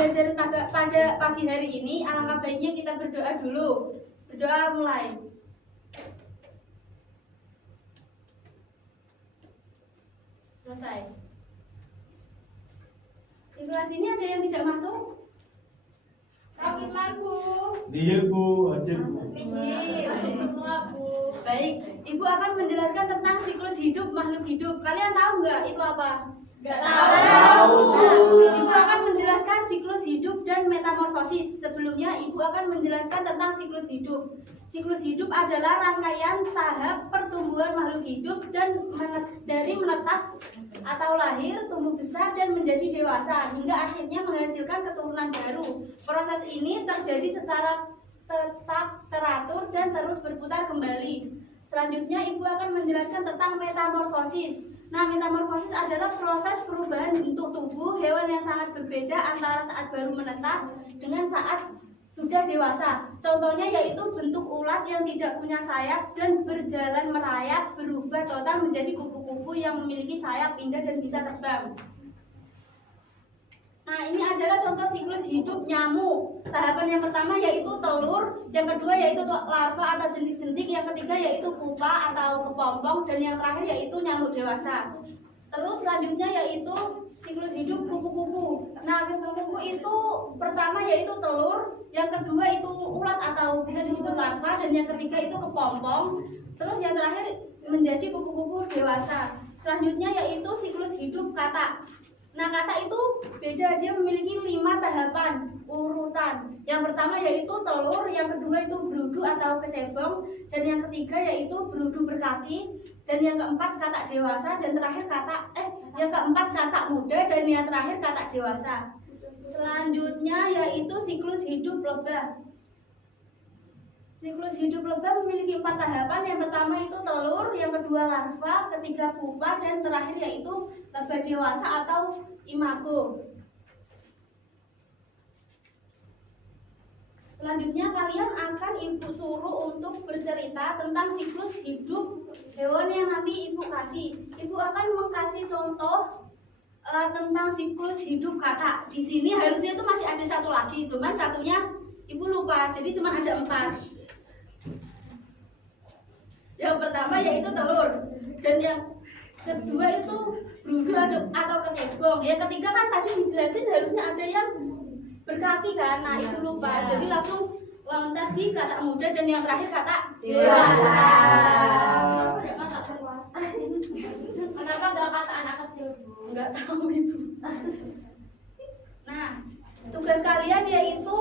pembelajaran pada pagi hari ini, alangkah baiknya kita berdoa dulu. Berdoa mulai. Selesai. Di kelas ini ada yang tidak masuk? Rakiman, Bu. Iya, Bu. Hadir, Bu. Semua, Bu. Baik, Ibu akan menjelaskan tentang siklus hidup makhluk hidup. Kalian tahu nggak itu apa? Nggak tahu. Nah, Ibu akan menjelaskan siklus hidup dan metamorfosis. Sebelumnya, Ibu akan menjelaskan tentang siklus hidup. Siklus hidup adalah rangkaian tahap pertumbuhan makhluk hidup dan dari menetas atau lahir, tumbuh besar dan menjadi dewasa hingga akhirnya menghasilkan keturunan baru. Proses ini terjadi secara tetap, teratur dan terus berputar kembali. Selanjutnya Ibu akan menjelaskan tentang metamorfosis. Nah, metamorfosis adalah proses perubahan bentuk tubuh hewan yang sangat berbeda antara saat baru menetas dengan saat sudah dewasa. Contohnya yaitu bentuk ulat yang tidak punya sayap dan berjalan merayap berubah total menjadi kupu-kupu yang memiliki sayap indah dan bisa terbang. Nah, ini adalah contoh siklus hidup nyamuk. Tahapan yang pertama yaitu telur, yang kedua yaitu larva atau jentik-jentik, yang ketiga yaitu pupa atau kepompong, dan yang terakhir yaitu nyamuk dewasa. Terus selanjutnya yaitu siklus hidup kupu-kupu. Nah, kupu-kupu itu pertama yaitu telur, yang kedua itu ulat atau bisa disebut larva, dan yang ketiga itu kepompong. Terus yang terakhir menjadi kupu-kupu dewasa. Selanjutnya yaitu siklus hidup katak. Nah, katak itu beda, dia memiliki 5 tahapan urutan. Yang pertama yaitu telur, yang kedua itu berudu atau kecebong, dan yang ketiga yaitu berudu berkaki, dan yang keempat katak dewasa, dan terakhir yang keempat katak muda, dan yang terakhir katak dewasa. Selanjutnya yaitu siklus hidup lebah. Siklus hidup lebah memiliki 4 tahapan. Yang pertama itu telur, yang kedua larva, ketiga pupa, dan terakhir yaitu lebah dewasa atau imago. Selanjutnya kalian akan Ibu suruh untuk bercerita tentang siklus hidup hewan yang nanti Ibu kasih. Ibu akan mengkasih contoh tentang siklus hidup katak. Di sini harusnya itu masih ada satu lagi, cuman satunya Ibu lupa, jadi cuma ada 4. Yang pertama yaitu telur, dan yang kedua itu berudu atau kecebong. Yang ketiga kan tadi dijelasin harusnya ada yang berkaki kan, nah itu lupa, jadi langsung loncat di katak muda, dan yang terakhir katak dewasa. Kenapa gak kata anak kecil, Bu? Nggak tahu, Ibu. Nah, tugas kalian yaitu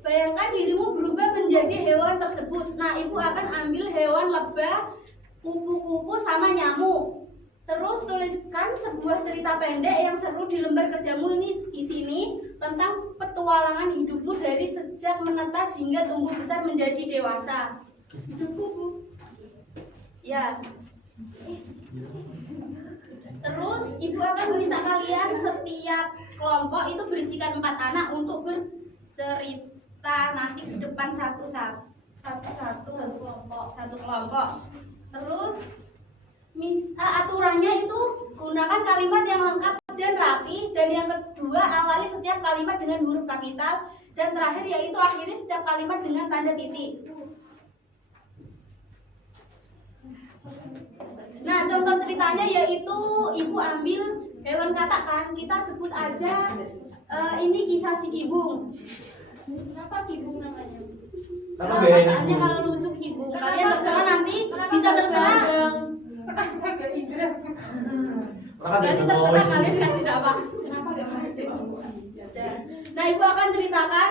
bayangkan dirimu berubah menjadi hewan tersebut. Nah, Ibu akan ambil hewan lebah, kupu-kupu, sama nyamuk. Terus tuliskan sebuah cerita pendek yang seru di lembar kerjamu ini di sini tentang petualangan hidupmu dari sejak menetas hingga tumbuh besar menjadi dewasa. Hidupku, Bu. Ya. Terus Ibu akan meminta kalian setiap kelompok itu berisikan 4 anak untuk bercerita nanti di depan satu kelompok. Terus aturannya itu gunakan kalimat yang lengkap dan rapi, dan yang kedua awali setiap kalimat dengan huruf kapital, dan terakhir yaitu akhiri setiap kalimat dengan tanda titik. Nah, contoh ceritanya yaitu Ibu ambil hewan katak kan, kita sebut aja ini kisah si Kibung. Kenapa Kibung namanya? Perasaannya kalau lucu Kibung. Kalian terserah nanti bisa terserah. Berarti terserah kalian kasih apa? Kenapa gak masih? Nah, Ibu akan ceritakan,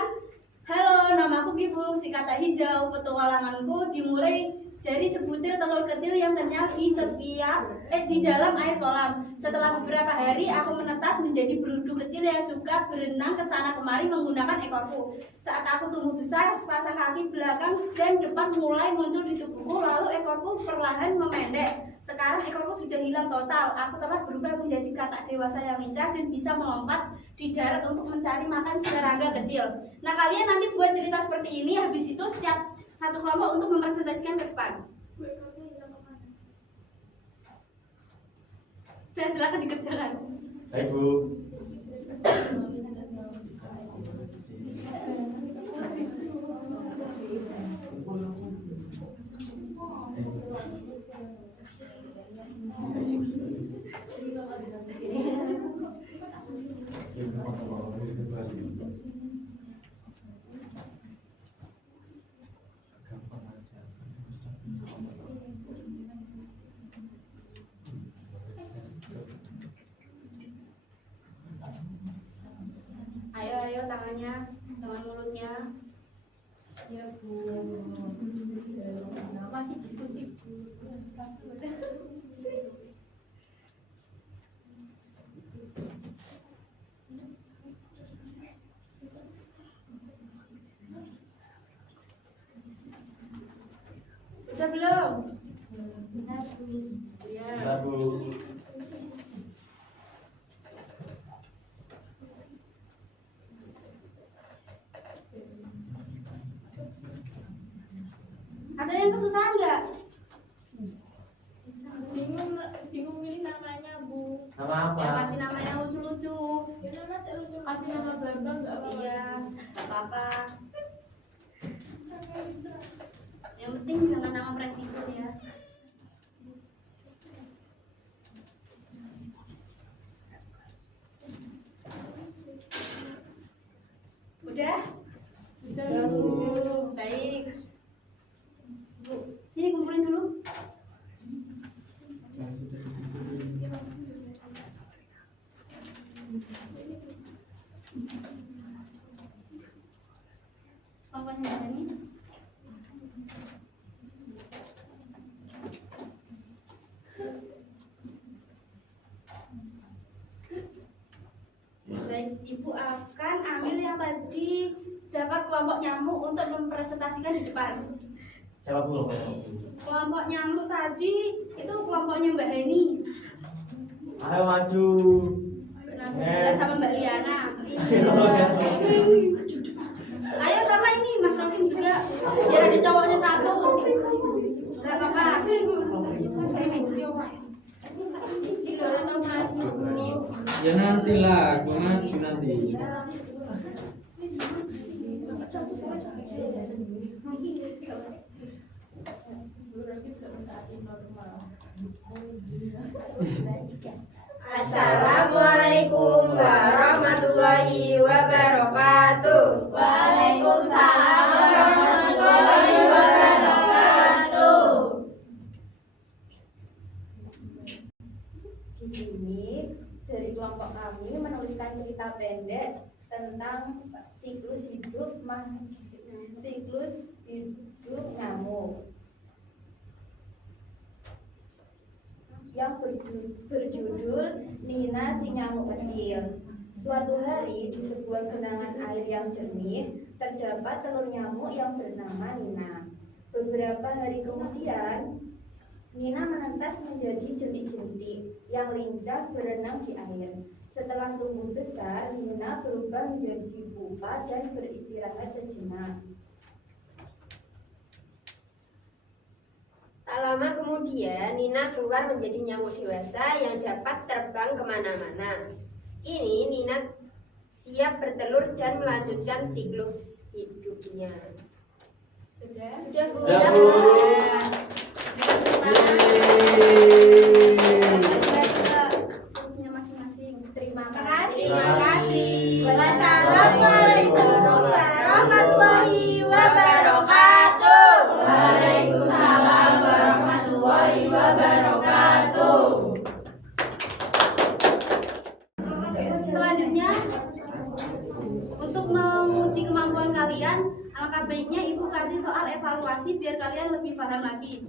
halo, namaku Kibung, si katak hijau. Petualanganku dimulai dari sebutir telur kecil yang kenyal di dalam air kolam. Setelah beberapa hari aku menetas menjadi berudu kecil yang suka berenang ke sana kemari menggunakan ekorku. Saat aku tumbuh besar, sepasang kaki belakang dan depan mulai muncul di tubuhku, lalu ekorku perlahan memendek. Sekarang ekorku sudah hilang total. Aku telah berubah menjadi katak dewasa yang lincah dan bisa melompat di darat untuk mencari makan serangga kecil. Nah, kalian nanti buat cerita seperti ini, habis itu setiap satu kelompok untuk mempresentasikan ke depan. Dan silakan dikerjakan. Baik, Bu. Ayo tangannya, jangan mulutnya. Ya Bu. Masih diskusi Bu. Udah belum? Benar Bu. Iya. Benar, Bu. Ada yang kesusahan nggak? Bingung milih namanya Bu. Nama apa? Ya kasih nama yang lucu-lucu. Kasih nama Bambang nggak apa-apa. Iya, nggak apa-apa. Yang penting jangan nama presiden ya. Udah? Udah Bu. Bu. Baik. Bu, sini kumpulin dulu. Kelompoknya di sini. Baik, Ibu akan ambil yang tadi dapat kelompok nyamuk untuk mempresentasikan di depan. Siapa Bu? Kelompok nyamuk tadi itu kelompoknya Mbak Heni. Ayo maju. Mbak Nabila sama Mbak Liana. Iya. Ayo sama ini Mas Rokim juga. Biar ada cowoknya satu. Gak apa-apa. Ya nantilah, gue maju nanti. Assalamualaikum warahmatullahi wabarakatuh. Waalaikumsalam warahmatullahi wabarakatuh. Di sini dari kelompok kami menuliskan cerita pendek tentang siklus hidup nyamuk yang berjudul Nina si nyamuk kecil. Suatu hari di sebuah genangan air yang jernih terdapat telur nyamuk yang bernama Nina. Beberapa hari kemudian Nina menetas menjadi jentik-jentik yang lincah berenang di air. Setelah tumbuh besar, Nina berubah menjadi pupa dan beristirahat sejenak. Tak lama kemudian, Nina keluar menjadi nyamuk dewasa yang dapat terbang kemana-mana. Kini, Nina siap bertelur dan melanjutkan siklus hidupnya. Sudah? Sudah, Bu. Sudah, Bu. Kursinya masing-masing. Terima kasih. kasih. Terima kasih. Wassalamualaikum warahmatullahi wabarakatuh. Waalaikumsalam warahmatullahi wabarakatuh. Selanjutnya, untuk menguji kemampuan kalian, alangkah baiknya Ibu kasih soal evaluasi biar kalian lebih paham lagi.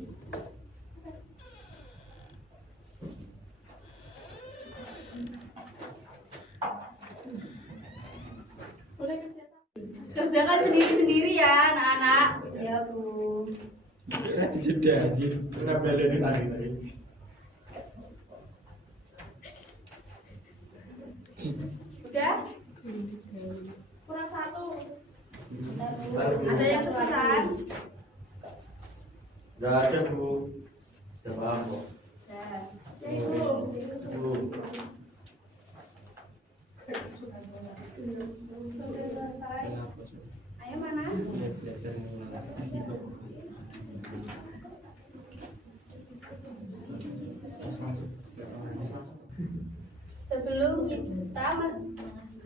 Kerjakan sendiri-sendiri ya, anak-anak. Ya, Bu. Jeda anjir. Udah balik lagi. Udah? Kurang satu. Ada yang kesusahan? Gak ada Bu. Udah paham kok. Nah, Bu. ayo mana? Sebelum kita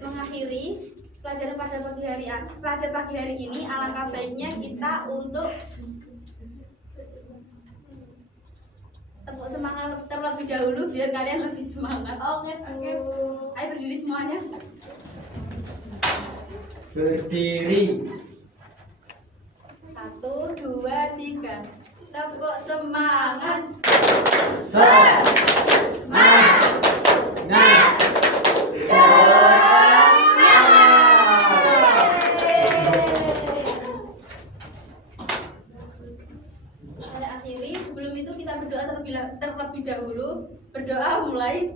mengakhiri pelajaran pada pagi hari ini, alangkah baiknya kita untuk tepuk semangat terlebih dahulu biar kalian lebih semangat. Oke, Bu. Ayo berdiri semuanya. Berdiri. 1, 2, 3. Tepuk semangat. Saya akhiri. Sebelum itu kita berdoa terlebih dahulu. Berdoa mulai.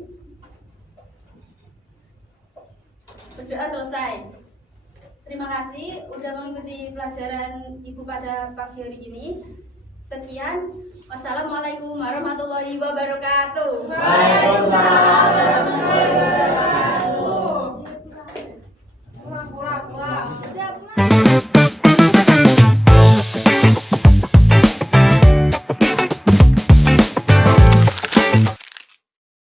Berdoa selesai. Terima kasih udah mengikuti pelajaran Ibu pada pagi hari ini. Sekian. Wassalamualaikum warahmatullahi wabarakatuh. Waalaikumsalam.